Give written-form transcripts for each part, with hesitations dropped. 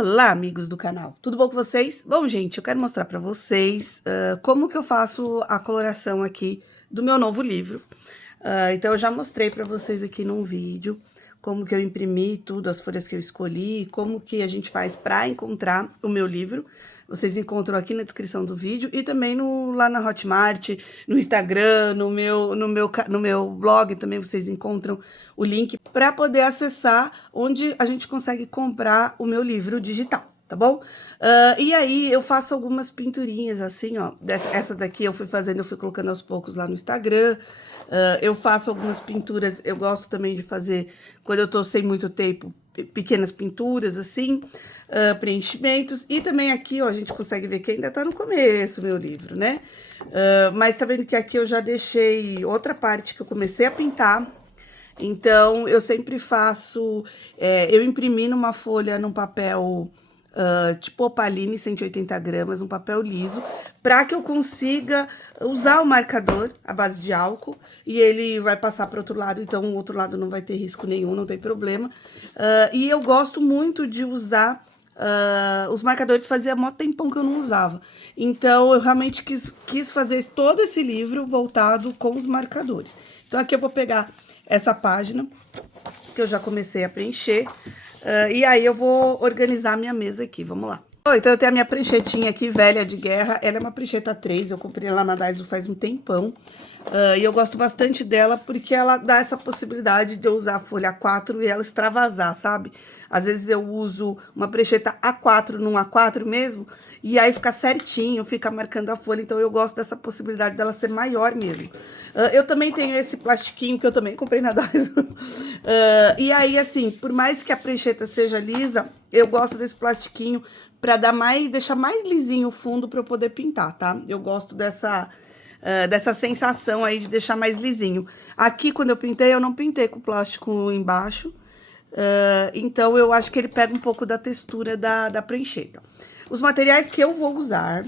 Olá, amigos do canal, tudo bom com vocês? Bom, gente, eu quero mostrar para vocês como que eu faço a coloração aqui do meu novo livro. Então, eu já mostrei para vocês aqui num vídeo como que eu imprimi tudo, as folhas que eu escolhi, como que a gente faz para encontrar o meu livro. Vocês encontram aqui na descrição do vídeo e também lá na Hotmart, no Instagram, no meu blog também vocês encontram o link para poder acessar onde a gente consegue comprar o meu livro digital, tá bom? E aí eu faço algumas pinturinhas assim, ó. Essas daqui eu fui fazendo, eu fui colocando aos poucos lá no Instagram. Eu faço algumas pinturas, eu gosto também de fazer, quando eu tô sem muito tempo, pequenas pinturas, assim, preenchimentos. E também aqui, ó, a gente consegue ver que ainda tá no começo, meu livro, né? Mas tá vendo que aqui eu já deixei outra parte que eu comecei a pintar. Então, eu sempre faço, eu imprimi numa folha, num papel tipo opaline, 180 gramas, um papel liso, para que eu consiga usar o marcador à base de álcool, e ele vai passar para o outro lado, então o outro lado não vai ter risco nenhum, não tem problema. E eu gosto muito de usar os marcadores, fazia mó tempão que eu não usava. Então, eu realmente quis fazer todo esse livro voltado com os marcadores. Então, aqui eu vou pegar essa página que eu já comecei a preencher. E aí eu vou organizar a minha mesa aqui, vamos lá. Então eu tenho a minha pranchetinha aqui, velha de guerra. Ela é uma prancheta 3, eu comprei ela na Daiso faz um tempão. E eu gosto bastante dela porque ela dá essa possibilidade de eu usar a folha A4 e ela extravasar, sabe? Às vezes eu uso uma prancheta A4 num A4 mesmo, e aí fica certinho, fica marcando a folha, então eu gosto dessa possibilidade dela ser maior mesmo. Eu também tenho esse plastiquinho que eu também comprei na Daiso. E aí, assim, por mais que a prancheta seja lisa, eu gosto desse plastiquinho pra deixar mais lisinho o fundo pra eu poder pintar, tá? Eu gosto dessa sensação aí de deixar mais lisinho. Aqui, quando eu pintei, eu não pintei com plástico embaixo, então eu acho que ele pega um pouco da textura da prancheta. Os materiais que eu vou usar,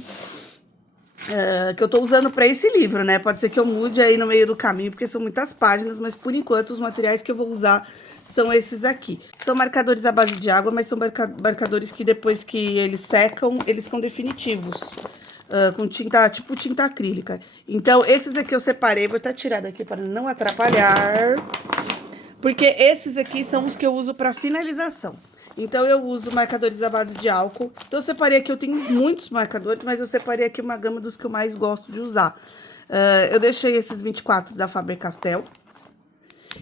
que eu tô usando para esse livro, né? Pode ser que eu mude aí no meio do caminho, porque são muitas páginas, mas por enquanto os materiais que eu vou usar são esses aqui. São marcadores à base de água, mas são marcadores que depois que eles secam, eles ficam definitivos. Com tinta, tipo tinta acrílica. Então, esses aqui eu separei, vou até tirar daqui para não atrapalhar. Porque esses aqui são os que eu uso para finalização. Então, eu uso marcadores à base de álcool. Então, eu separei aqui, eu tenho muitos marcadores, mas eu separei aqui uma gama dos que eu mais gosto de usar. Eu deixei esses 24 da Faber-Castell.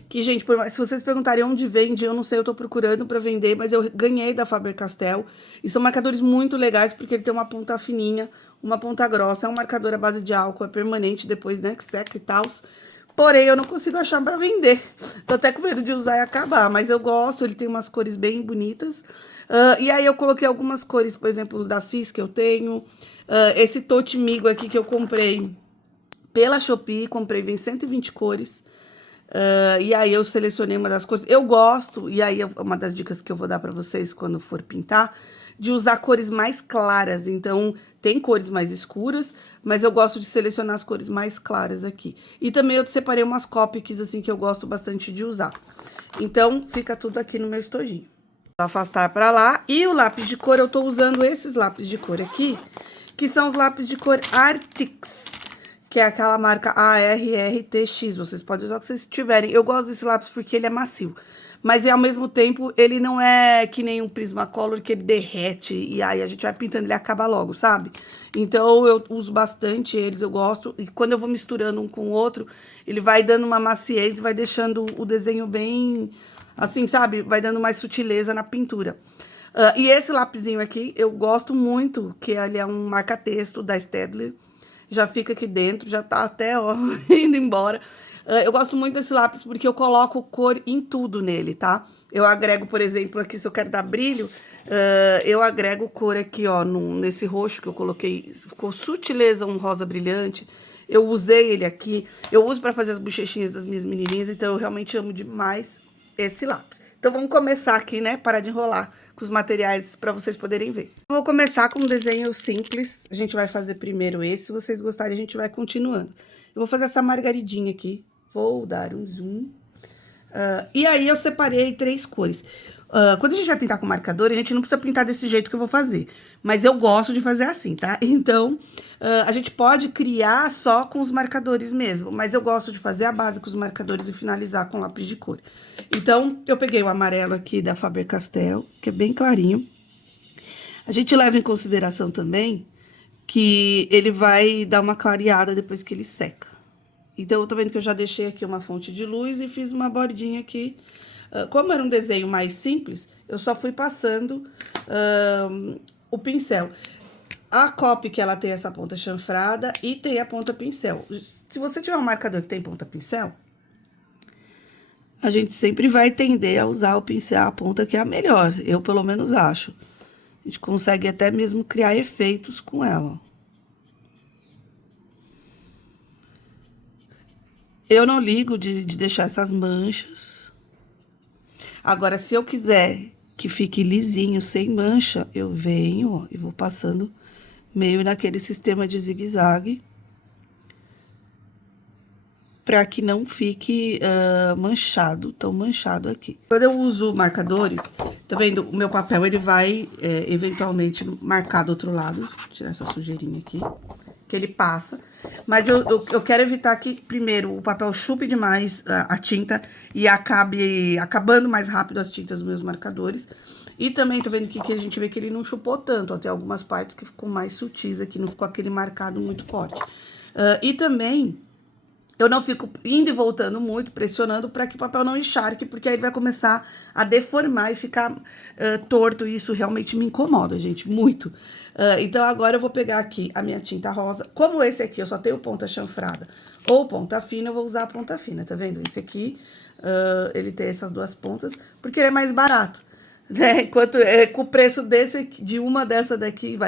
Que, gente, se vocês perguntarem onde vende, eu não sei, eu tô procurando pra vender, mas eu ganhei da Faber-Castell. E são marcadores muito legais, porque ele tem uma ponta fininha, uma ponta grossa. É um marcador à base de álcool, é permanente depois, né, que seca e tal. Porém, eu não consigo achar pra vender. Tô até com medo de usar e acabar, mas eu gosto, ele tem umas cores bem bonitas. E aí eu coloquei algumas cores, por exemplo, os da Cis que eu tenho. Esse Totimigo aqui que eu comprei pela Shopee, comprei, vem 120 cores. E aí eu selecionei uma das cores. Eu gosto, e aí uma das dicas que eu vou dar pra vocês quando for pintar, de usar cores mais claras. Então, tem cores mais escuras, mas eu gosto de selecionar as cores mais claras aqui. E também eu separei umas Copics, assim, que eu gosto bastante de usar. Então, fica tudo aqui no meu estojinho. Vou afastar pra lá. E o lápis de cor, eu tô usando esses lápis de cor aqui, que são os lápis de cor Artix, que é aquela marca ARRTX, vocês podem usar o que vocês tiverem. Eu gosto desse lápis porque ele é macio, mas ao mesmo tempo ele não é que nem um Prismacolor que ele derrete e aí a gente vai pintando, ele acaba logo, sabe? Então eu uso bastante eles, eu gosto, e quando eu vou misturando um com o outro, ele vai dando uma maciez e vai deixando o desenho bem, assim, sabe? Vai dando mais sutileza na pintura. E esse lapisinho aqui, eu gosto muito, que ele é um marca-texto da Staedtler. Já fica aqui dentro, já tá até, ó, indo embora. Eu gosto muito desse lápis porque eu coloco cor em tudo nele, tá? Eu agrego, por exemplo, aqui, se eu quero dar brilho, eu agrego cor aqui, ó, nesse roxo que eu coloquei. Ficou sutileza, um rosa brilhante. Eu usei ele aqui. Eu uso pra fazer as bochechinhas das minhas menininhas, então eu realmente amo demais esse lápis. Então, vamos começar aqui, né? Parar de enrolar com os materiais para vocês poderem ver. Vou começar com um desenho simples. A gente vai fazer primeiro esse. Se vocês gostarem, a gente vai continuando. Eu vou fazer essa margaridinha aqui. Vou dar um zoom. E aí, eu separei 3 cores. Quando a gente vai pintar com marcador, a gente não precisa pintar desse jeito que eu vou fazer. Mas eu gosto de fazer assim, tá? Então, a gente pode criar só com os marcadores mesmo. Mas eu gosto de fazer a base com os marcadores e finalizar com lápis de cor. Então, eu peguei o amarelo aqui da Faber-Castell, que é bem clarinho. A gente leva em consideração também que ele vai dar uma clareada depois que ele seca. Então, eu tô vendo que eu já deixei aqui uma fonte de luz e fiz uma bordinha aqui. Como era um desenho mais simples, eu só fui passando o pincel. A copy que ela tem essa ponta chanfrada e tem a ponta pincel. Se você tiver um marcador que tem ponta pincel, a gente sempre vai tender a usar o pincel, a ponta que é a melhor. Eu, pelo menos, acho. A gente consegue até mesmo criar efeitos com ela. Eu não ligo de deixar essas manchas. Agora, se eu quiser que fique lisinho, sem mancha, eu venho, ó, e vou passando meio naquele sistema de zigue-zague. Pra que não fique manchado, tão manchado aqui. Quando eu uso marcadores, tá vendo? O meu papel, ele vai, eventualmente, marcar do outro lado. Vou tirar essa sujeirinha aqui, que ele passa. Mas eu quero evitar que, primeiro, o papel chupe demais a tinta e acabe acabando mais rápido as tintas dos meus marcadores. E também, tá vendo que a gente vê que ele não chupou tanto, ó, tem algumas partes que ficou mais sutis aqui, não ficou aquele marcado muito forte. E também, eu não fico indo e voltando muito, pressionando, para que o papel não encharque, porque aí ele vai começar a deformar e ficar torto, e isso realmente me incomoda, gente, muito. Então, agora eu vou pegar aqui a minha tinta rosa. Como esse aqui eu só tenho ponta chanfrada ou ponta fina, eu vou usar a ponta fina, tá vendo? Esse aqui, ele tem essas duas pontas, porque ele é mais barato. Né? Enquanto com o preço de uma dessa daqui,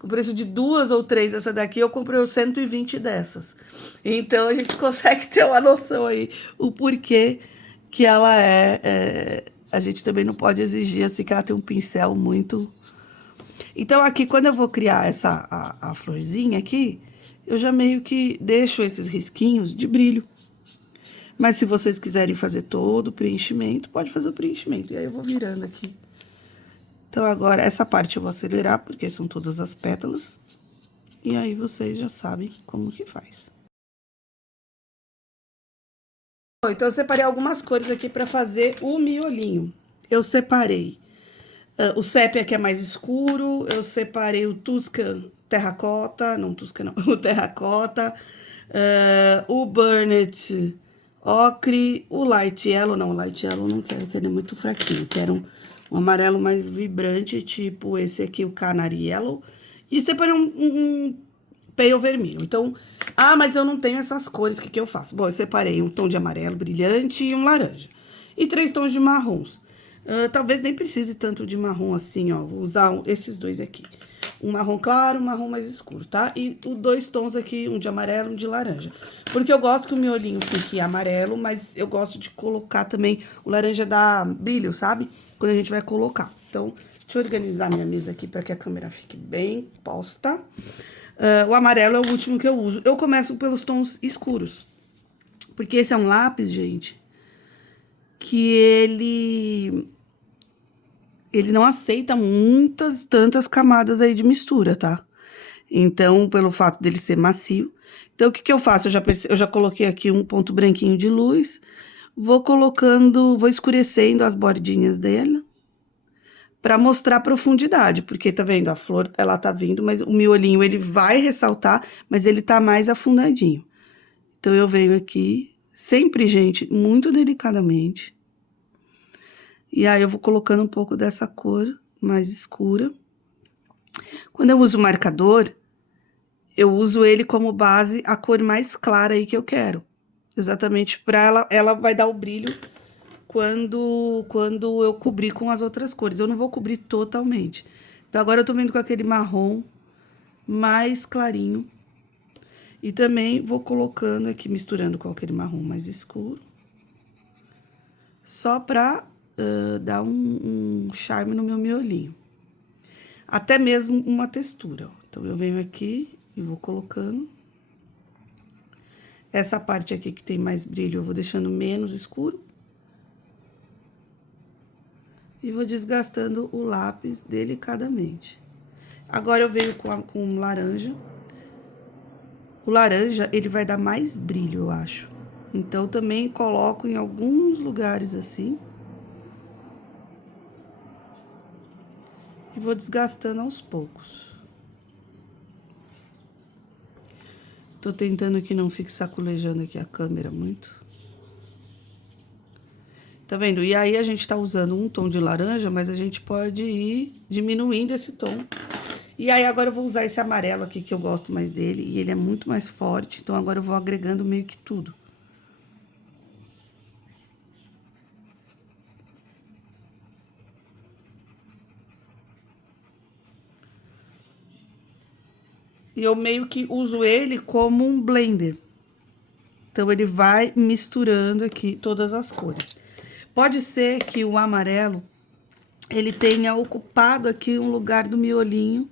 com o preço de 2 ou 3 dessa daqui, eu comprei 120 dessas. Então, a gente consegue ter uma noção aí, o porquê que ela a gente também não pode exigir, assim, que ela tem um pincel muito... Então, aqui, quando eu vou criar a florzinha aqui, eu já meio que deixo esses risquinhos de brilho. Mas, se vocês quiserem fazer todo o preenchimento, pode fazer o preenchimento. E aí, eu vou virando aqui. Então, agora, essa parte eu vou acelerar, porque são todas as pétalas. E aí, vocês já sabem como que faz. Bom, então, eu separei algumas cores aqui para fazer o miolinho. Eu separei o sépia, que é mais escuro. Eu separei o Tuscan terracota, não Tuscan não, o terracota. O Burnet ocre, o light yellow, não, o light yellow não quero, porque ele é muito fraquinho. Quero um amarelo mais vibrante, tipo esse aqui, o Canary Yellow. E separei um pale vermelho. Então, mas eu não tenho essas cores, o que eu faço? Bom, eu separei um tom de amarelo brilhante e um laranja. E 3 tons de marrons. Talvez nem precise tanto de marrom assim, ó. Vou usar esses dois aqui. Um marrom claro, um marrom mais escuro, tá? E os 2 tons aqui, um de amarelo e um de laranja. Porque eu gosto que o miolinho fique amarelo, mas eu gosto de colocar também o laranja dá brilho, sabe? Quando a gente vai colocar. Então, deixa eu organizar minha mesa aqui para que a câmera fique bem posta. O amarelo é o último que eu uso. Eu começo pelos tons escuros. Porque esse é um lápis, gente, que ele não aceita tantas camadas aí de mistura, tá? Então, pelo fato dele ser macio. Então, o que eu faço? Eu já coloquei aqui um ponto branquinho de luz. Vou escurecendo as bordinhas dele. Pra mostrar a profundidade, porque tá vendo? A flor, ela tá vindo, mas o miolinho, ele vai ressaltar, mas ele tá mais afundadinho. Então, eu venho aqui, sempre, gente, muito delicadamente. E aí, eu vou colocando um pouco dessa cor mais escura. Quando eu uso o marcador, eu uso ele como base a cor mais clara aí que eu quero. Exatamente para ela vai dar o brilho quando eu cobrir com as outras cores. Eu não vou cobrir totalmente. Então, agora eu tô vindo com aquele marrom mais clarinho. E também vou colocando aqui, misturando com aquele marrom mais escuro. Só pra dar um charme no meu miolinho. Até mesmo uma textura, ó. Então, eu venho aqui e vou colocando. Essa parte aqui que tem mais brilho, eu vou deixando menos escuro. E vou desgastando o lápis delicadamente. Agora eu venho com laranja. O laranja, ele vai dar mais brilho, eu acho. Então, também coloco em alguns lugares assim. E vou desgastando aos poucos. Tô tentando que não fique saculejando aqui a câmera muito. Tá vendo? E aí, a gente tá usando um tom de laranja, mas a gente pode ir diminuindo esse tom. E aí, agora eu vou usar esse amarelo aqui, que eu gosto mais dele. E ele é muito mais forte, então agora eu vou agregando meio que tudo. E eu meio que uso ele como um blender. Então, ele vai misturando aqui todas as cores. Pode ser que o amarelo, ele tenha ocupado aqui um lugar do miolinho,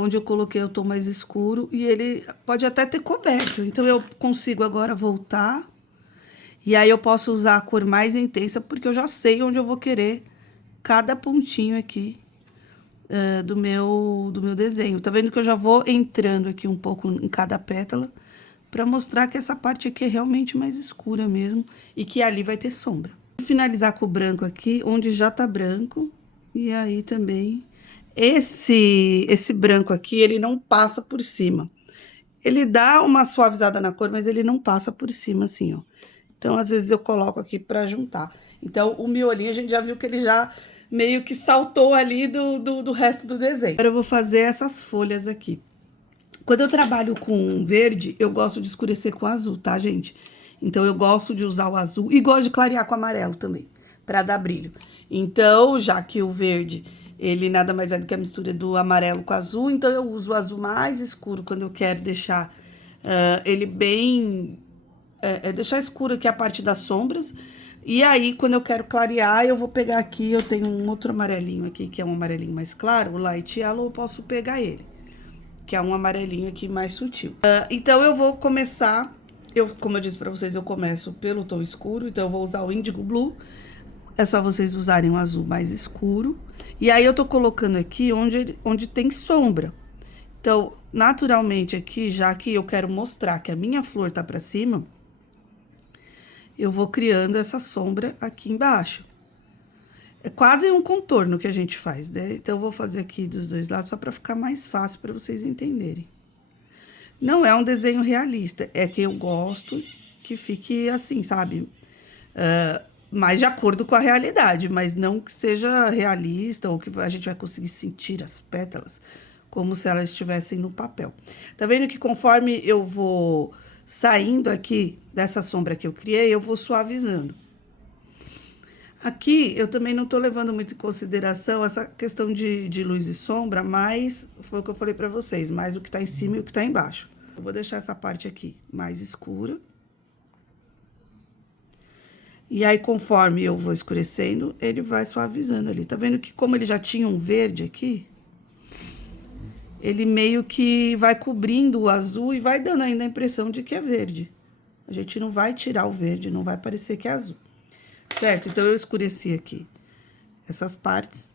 onde eu coloquei o tom mais escuro, e ele pode até ter coberto. Então, eu consigo agora voltar, e aí eu posso usar a cor mais intensa, porque eu já sei onde eu vou querer cada pontinho aqui do meu desenho. Tá vendo que eu já vou entrando aqui um pouco em cada pétala, pra mostrar que essa parte aqui é realmente mais escura mesmo, e que ali vai ter sombra. Vou finalizar com o branco aqui, onde já tá branco, e aí também... Esse branco aqui, ele não passa por cima. Ele dá uma suavizada na cor, mas ele não passa por cima, assim, ó. Então, às vezes, eu coloco aqui pra juntar. Então, o miolinho, a gente já viu que ele já meio que saltou ali do resto do desenho. Agora, eu vou fazer essas folhas aqui. Quando eu trabalho com verde, eu gosto de escurecer com azul, tá, gente? Então, eu gosto de usar o azul e gosto de clarear com amarelo também, pra dar brilho. Então, já que o verde, ele nada mais é do que a mistura do amarelo com azul, então eu uso o azul mais escuro quando eu quero deixar ele bem... deixar escuro aqui a parte das sombras. E aí, quando eu quero clarear, eu vou pegar aqui, eu tenho um outro amarelinho aqui, que é um amarelinho mais claro, o Light Yellow, eu posso pegar ele, que é um amarelinho aqui mais sutil. Então, eu vou começar, como eu disse pra vocês, eu começo pelo tom escuro, então eu vou usar o Indigo Blue. É só vocês usarem um azul mais escuro. E aí, eu tô colocando aqui onde tem sombra. Então, naturalmente aqui, já que eu quero mostrar que a minha flor tá pra cima, eu vou criando essa sombra aqui embaixo. É quase um contorno que a gente faz, né? Então, eu vou fazer aqui dos dois lados, só pra ficar mais fácil pra vocês entenderem. Não é um desenho realista, é que eu gosto que fique assim, sabe? Mais de acordo com a realidade, mas não que seja realista ou que a gente vai conseguir sentir as pétalas como se elas estivessem no papel. Tá vendo que conforme eu vou saindo aqui dessa sombra que eu criei, eu vou suavizando. Aqui, eu também não tô levando muito em consideração essa questão de luz e sombra, mas foi o que eu falei pra vocês, mais o que tá em cima e o que tá embaixo. Eu vou deixar essa parte aqui mais escura. E aí, conforme eu vou escurecendo, ele vai suavizando ali. Tá vendo que como ele já tinha um verde aqui, ele meio que vai cobrindo o azul e vai dando ainda a impressão de que é verde. A gente não vai tirar o verde, não vai parecer que é azul. Certo? Então, eu escureci aqui essas partes.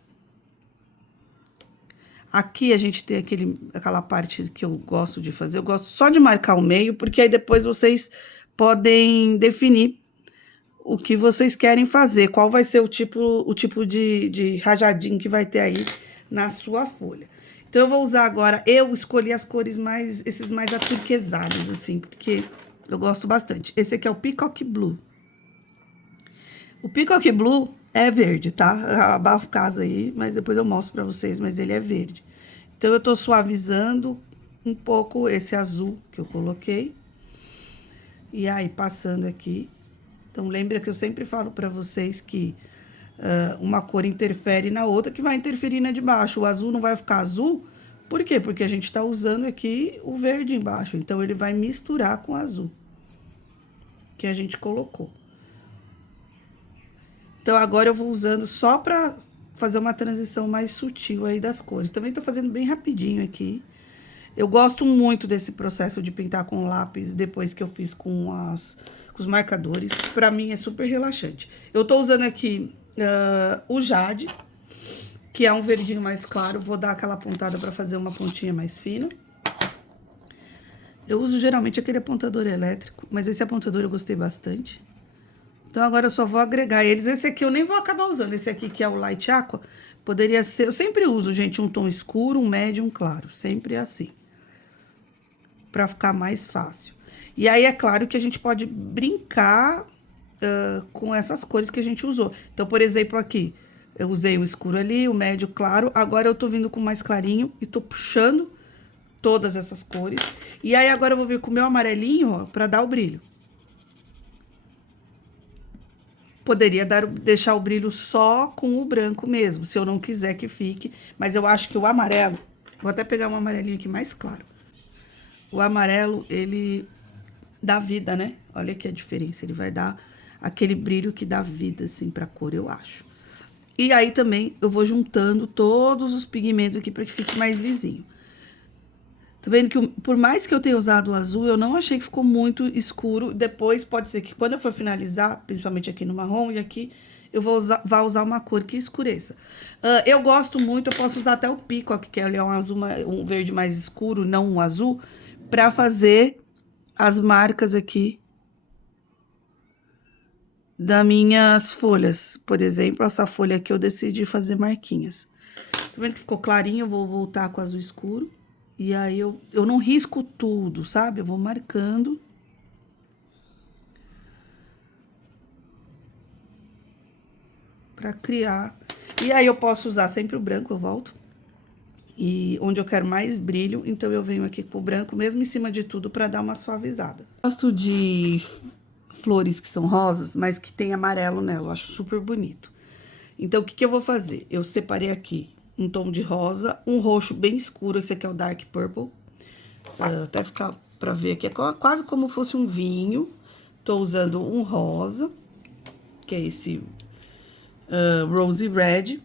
Aqui, a gente tem aquela parte que eu gosto de fazer. Eu gosto só de marcar o meio, porque aí depois vocês podem definir o que vocês querem fazer, qual vai ser o tipo de rajadinho que vai ter aí na sua folha. Então, eu vou usar agora, eu escolhi as cores esses mais aturquesados, assim, porque eu gosto bastante. Esse aqui é o Peacock Blue. O Peacock Blue é verde, tá? Eu abafo casa aí, mas depois eu mostro pra vocês, mas ele é verde. Então, eu tô suavizando um pouco esse azul que eu coloquei. E aí, passando aqui. Então, lembra que eu sempre falo pra vocês que uma cor interfere na outra, que vai interferir na de baixo. O azul não vai ficar azul, por quê? Porque a gente tá usando aqui o verde embaixo. Então, ele vai misturar com o azul que a gente colocou. Então, agora eu vou usando só pra fazer uma transição mais sutil aí das cores. Também tô fazendo bem rapidinho aqui. Eu gosto muito desse processo de pintar com lápis, depois que eu fiz com os marcadores. Pra mim, é super relaxante. Eu tô usando aqui o jade, que é um verdinho mais claro. Vou dar aquela pontada pra fazer uma pontinha mais fina. Eu uso geralmente aquele apontador elétrico, mas esse apontador eu gostei bastante. Então, agora eu só vou agregar eles. Esse aqui eu nem vou acabar usando. Esse aqui, que é o Light Aqua, poderia ser... Eu sempre uso, gente, um tom escuro, um médio, um claro. Sempre assim. Pra ficar mais fácil. E aí, é claro que a gente pode brincar com essas cores que a gente usou. Então, por exemplo, aqui, eu usei o escuro ali, o médio, claro. Agora, eu tô vindo com mais clarinho e tô puxando todas essas cores. E aí, agora eu vou vir com o meu amarelinho, ó, pra dar o brilho. Poderia deixar o brilho só com o branco mesmo, se eu não quiser que fique. Mas eu acho que o amarelo... Vou até pegar um amarelinho aqui mais claro. O amarelo, ele dá vida, né? Olha aqui a diferença. Ele vai dar aquele brilho que dá vida, assim, pra cor, eu acho. E aí, também, eu vou juntando todos os pigmentos aqui pra que fique mais lisinho. Tá vendo que, por mais que eu tenha usado o azul, eu não achei que ficou muito escuro. Depois, pode ser que quando eu for finalizar, principalmente aqui no marrom e aqui, eu vá usar uma cor que escureça. Eu gosto muito, eu posso usar até o peacock, que é um azul, um verde mais escuro, não um azul, pra fazer as marcas aqui das minhas folhas. Por exemplo, essa folha aqui eu decidi fazer marquinhas. Tá vendo que ficou clarinho? Eu vou voltar com o azul escuro. E aí, eu não risco tudo, sabe? Eu vou marcando. Pra criar. E aí, eu posso usar sempre o branco, eu volto. E onde eu quero mais brilho, então eu venho aqui com o branco, mesmo em cima de tudo, pra dar uma suavizada. Gosto de flores que são rosas, mas que tem amarelo nela, eu acho super bonito. Então, o que eu vou fazer? Eu separei aqui um tom de rosa, um roxo bem escuro, esse aqui é o Dark Purple. Até ficar pra ver aqui, é quase como fosse um vinho. Tô usando um rosa, que é esse Rosy Red.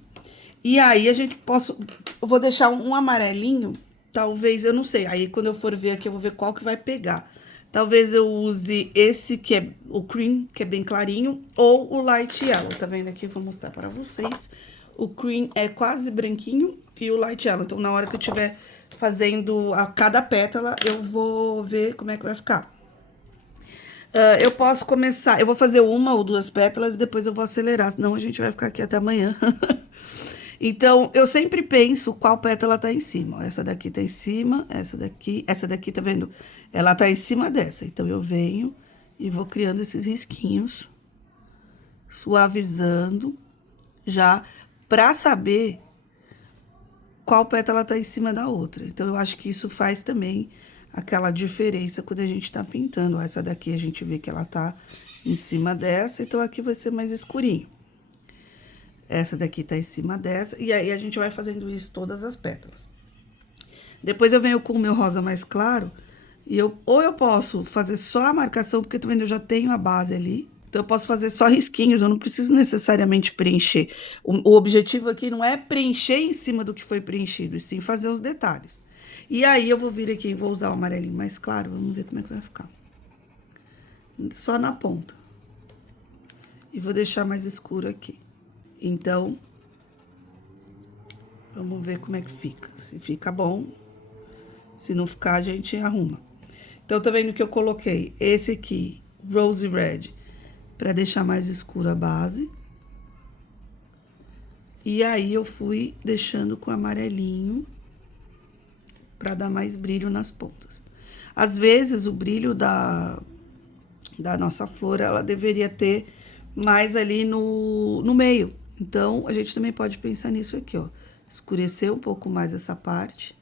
E aí, eu vou deixar um amarelinho, talvez, eu não sei. Aí, quando eu for ver aqui, eu vou ver qual que vai pegar. Talvez eu use esse, que é o cream, que é bem clarinho, ou o light yellow. Tá vendo aqui? Vou mostrar para vocês. O cream é quase branquinho e o light yellow. Então, na hora que eu tiver fazendo a cada pétala, eu vou ver como é que vai ficar. Eu posso começar... Eu vou fazer uma ou duas pétalas e depois eu vou acelerar, senão a gente vai ficar aqui até amanhã. Então, eu sempre penso qual pétala tá em cima. Ó, essa daqui tá em cima, essa daqui, tá vendo? Ela tá em cima dessa. Então, eu venho e vou criando esses risquinhos, suavizando, já pra saber qual pétala tá em cima da outra. Então, eu acho que isso faz também aquela diferença quando a gente tá pintando. Ó, essa daqui a gente vê que ela tá em cima dessa, então aqui vai ser mais escurinho. Essa daqui tá em cima dessa, e aí a gente vai fazendo isso todas as pétalas. Depois eu venho com o meu rosa mais claro, e ou eu posso fazer só a marcação, porque tá vendo, eu já tenho a base ali. Então, eu posso fazer só risquinhos, eu não preciso necessariamente preencher. O objetivo aqui não é preencher em cima do que foi preenchido, e sim fazer os detalhes. E aí, eu vou vir aqui e vou usar o amarelinho mais claro, vamos ver como é que vai ficar. Só na ponta. E vou deixar mais escuro aqui. Então, vamos ver como é que fica. Se fica bom, se não ficar, a gente arruma. Então, tá vendo que eu coloquei esse aqui, Rosy Red, pra deixar mais escura a base. E aí, eu fui deixando com amarelinho pra dar mais brilho nas pontas. Às vezes, o brilho da nossa flor, ela deveria ter mais ali no meio. Então, a gente também pode pensar nisso aqui, ó. Escurecer um pouco mais essa parte,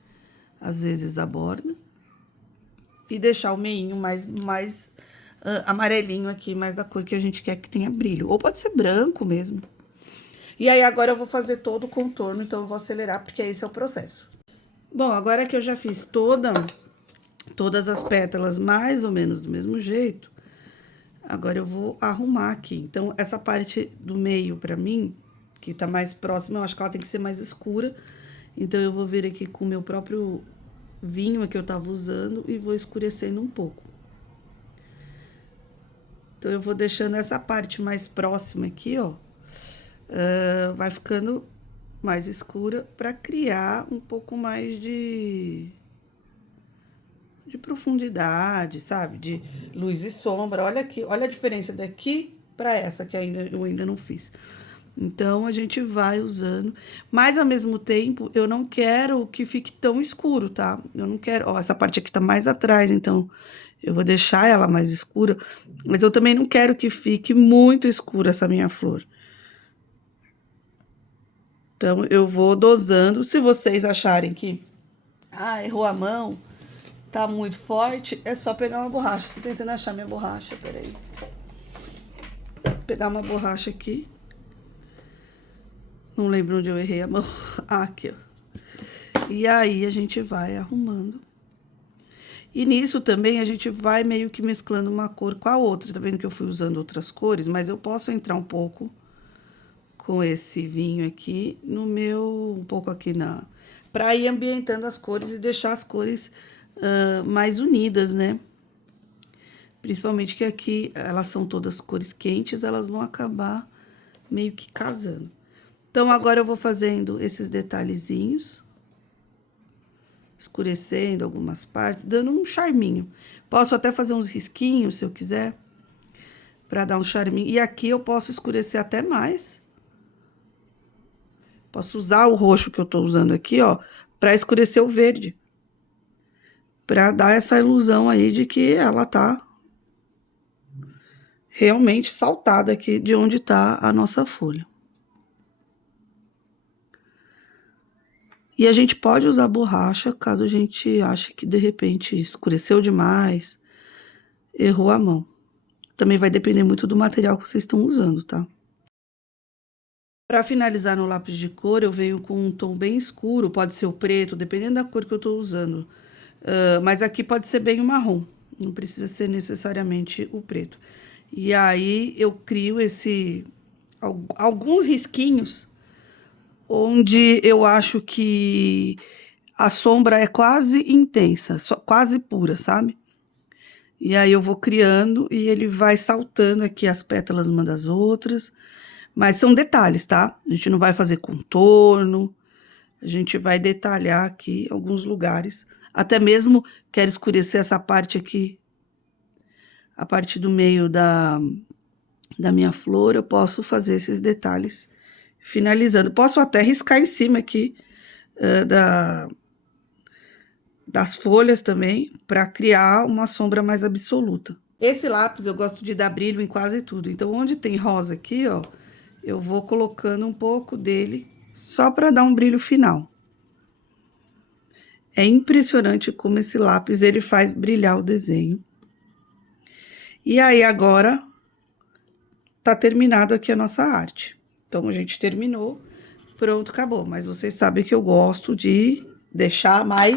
às vezes a borda. E deixar o meinho mais amarelinho aqui, mais da cor que a gente quer que tenha brilho. Ou pode ser branco mesmo. E aí, agora eu vou fazer todo o contorno, então eu vou acelerar, porque esse é o processo. Bom, agora que eu já fiz todas as pétalas mais ou menos do mesmo jeito, agora eu vou arrumar aqui. Então, essa parte do meio, pra mim, que tá mais próxima, eu acho que ela tem que ser mais escura. Então, eu vou vir aqui com o meu próprio vinho que eu tava usando e vou escurecendo um pouco. Então, eu vou deixando essa parte mais próxima aqui, ó, vai ficando mais escura para criar um pouco mais de profundidade, sabe? De luz e sombra. Olha aqui, olha a diferença daqui para essa que eu ainda não fiz. Então, a gente vai usando. Mas, ao mesmo tempo, eu não quero que fique tão escuro, tá? Eu não quero... Ó, essa parte aqui tá mais atrás, então eu vou deixar ela mais escura. Mas eu também não quero que fique muito escura essa minha flor. Então, eu vou dosando. Se vocês acharem que... Ah, errou a mão, tá muito forte, é só pegar uma borracha. Tô tentando achar minha borracha, peraí. Pegar uma borracha aqui. Não lembro onde eu errei a mão. Ah, aqui, ó. E aí, a gente vai arrumando. E nisso também, a gente vai meio que mesclando uma cor com a outra. Tá vendo que eu fui usando outras cores? Mas eu posso entrar um pouco com esse vinho aqui no meu... Um pouco aqui na... Pra ir ambientando as cores e deixar as cores mais unidas, né? Principalmente que aqui elas são todas cores quentes, elas vão acabar meio que casando. Então, agora eu vou fazendo esses detalhezinhos, escurecendo algumas partes, dando um charminho. Posso até fazer uns risquinhos, se eu quiser, para dar um charminho. E aqui eu posso escurecer até mais. Posso usar o roxo que eu tô usando aqui, ó, para escurecer o verde. Para dar essa ilusão aí de que ela tá realmente saltada aqui de onde tá a nossa folha. E a gente pode usar borracha caso a gente ache que de repente escureceu demais, errou a mão. Também vai depender muito do material que vocês estão usando, tá? Para finalizar no lápis de cor, eu venho com um tom bem escuro, pode ser o preto, dependendo da cor que eu tô usando. Mas aqui pode ser bem o marrom, não precisa ser necessariamente o preto. E aí eu crio alguns risquinhos onde eu acho que a sombra é quase intensa, quase pura, sabe? E aí eu vou criando e ele vai saltando aqui as pétalas uma das outras. Mas são detalhes, tá? A gente não vai fazer contorno, a gente vai detalhar aqui alguns lugares. Até mesmo quero escurecer essa parte aqui, a parte do meio da minha flor, eu posso fazer esses detalhes finalizando. Posso até riscar em cima aqui das folhas também, para criar uma sombra mais absoluta. Esse lápis eu gosto de dar brilho em quase tudo. Então, onde tem rosa aqui, ó, eu vou colocando um pouco dele só para dar um brilho final. É impressionante como esse lápis ele faz brilhar o desenho. E aí, agora, tá terminado aqui a nossa arte. Então, a gente terminou, pronto, acabou. Mas vocês sabem que eu gosto de deixar mais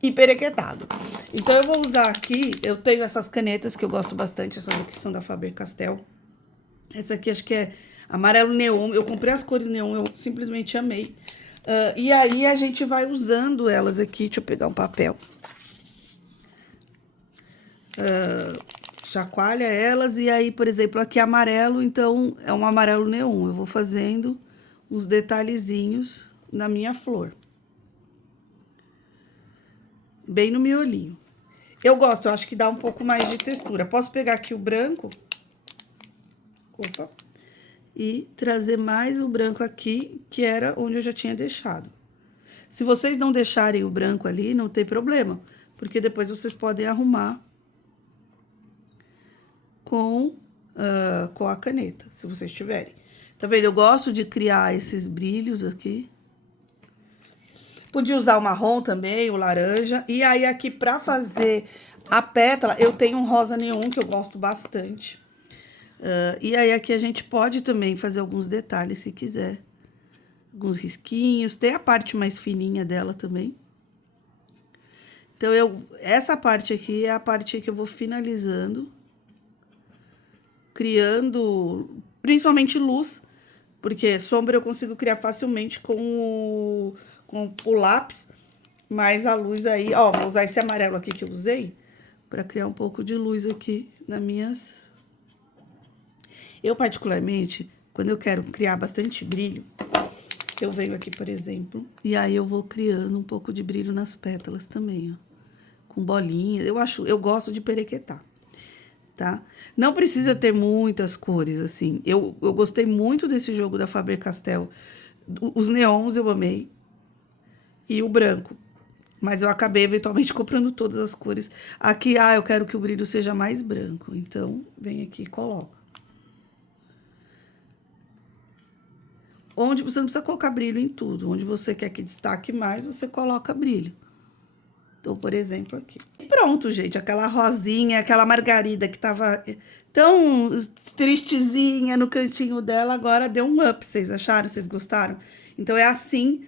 emperequetado. Então, eu vou usar aqui, eu tenho essas canetas que eu gosto bastante, essas aqui são da Faber-Castell. Essa aqui acho que é amarelo neon, eu comprei as cores neon, eu simplesmente amei. E aí, a gente vai usando elas aqui, deixa eu pegar um papel. Chacoalha elas, e aí, por exemplo, aqui é amarelo, então é um amarelo neon. Eu vou fazendo uns detalhezinhos na minha flor. Bem no miolinho. Eu gosto, eu acho que dá um pouco mais de textura. Posso pegar aqui o branco. Opa. E trazer mais o branco aqui, que era onde eu já tinha deixado. Se vocês não deixarem o branco ali, não tem problema, porque depois vocês podem arrumar com a caneta, se vocês tiverem. Tá vendo? Eu gosto de criar esses brilhos aqui. Podia usar o marrom também, o laranja. E aí, aqui, pra fazer a pétala, eu tenho um rosa neon, que eu gosto bastante. E aí, aqui a gente pode também fazer alguns detalhes, se quiser. Alguns risquinhos. Tem a parte mais fininha dela também. Então, essa parte aqui é a parte que eu vou finalizando. Criando, principalmente luz, porque sombra eu consigo criar facilmente com o lápis, mas a luz aí, ó, vou usar esse amarelo aqui que eu usei, para criar um pouco de luz aqui nas minhas... Eu, particularmente, Quando eu quero criar bastante brilho, eu venho aqui, por exemplo, e aí eu vou criando um pouco de brilho nas pétalas também, ó. Com bolinhas. Eu gosto de perequetar, tá? Não precisa ter muitas cores, assim. Eu gostei muito desse jogo da Faber-Castell. Os neons eu amei. E o branco. Mas eu acabei, eventualmente, comprando todas as cores. Aqui, eu quero que o brilho seja mais branco. Então, vem aqui e coloca. Onde você não precisa colocar brilho em tudo. Onde você quer que destaque mais, você coloca brilho. Então, por exemplo, aqui. E pronto, gente. Aquela rosinha, aquela margarida que tava tão tristezinha no cantinho dela, agora deu um up. Vocês acharam? Vocês gostaram? Então, é assim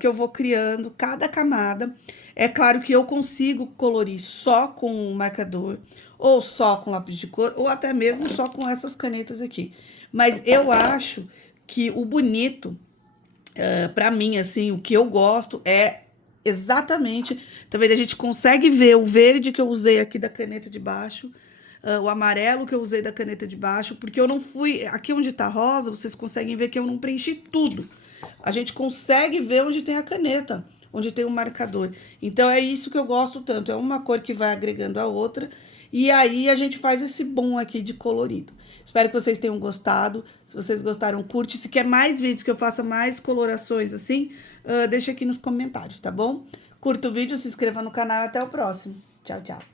que eu vou criando cada camada. É claro que eu consigo colorir só com marcador, ou só com lápis de cor, ou até mesmo só com essas canetas aqui. Mas eu acho que o bonito, pra mim, assim, o que eu gosto é exatamente... Tá vendo? A gente consegue ver o verde que eu usei aqui da caneta de baixo, o amarelo que eu usei da caneta de baixo, porque eu não fui... Aqui onde tá rosa, vocês conseguem ver que eu não preenchi tudo. A gente consegue ver onde tem a caneta, onde tem o marcador. Então, é isso que eu gosto tanto. É uma cor que vai agregando a outra. E aí, a gente faz esse boom aqui de colorido. Espero que vocês tenham gostado. Se vocês gostaram, curte. Se quer mais vídeos, que eu faça mais colorações assim, deixa aqui nos comentários, tá bom? Curta o vídeo, se inscreva no canal e até o próximo. Tchau, tchau.